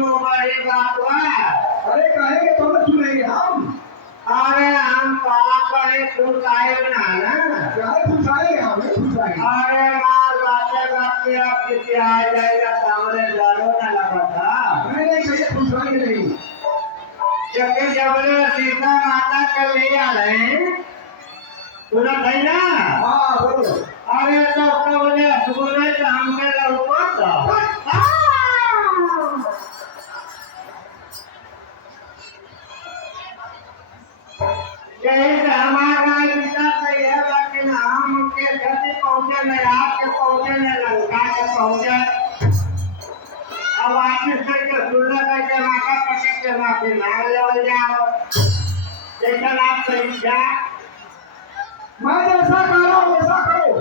बड़ी बात हुआ। अरे कहेंगे तो मत सुनेंगे हम। अरे हम पाप है फुसाए बनाना। चाहे फुसाएंगे हम नहीं फुसाएंगे। अरे मार बातें बातें आप किसी आ जाएगा सामने डरो ना लगा था। नहीं नहीं भैया फुसाएंगे नहीं। जबकि जबले सीता माता के ले आ रहे हैं पूरा भाई ना। हाँ बोलो। अरे तो बोले बोले तो हमने लड़को तो यही से हमारा गीता सही है लेकिन हम के गति पहुंचे नहीं आपके पहुंचे नहीं लंका के पहुंचे। अब वापिस करके सुनने करके माता पति से माफी मांग ले जाओ लेकिन आप सही क्या मैं जैसा कह रहा हूँ वैसा करो।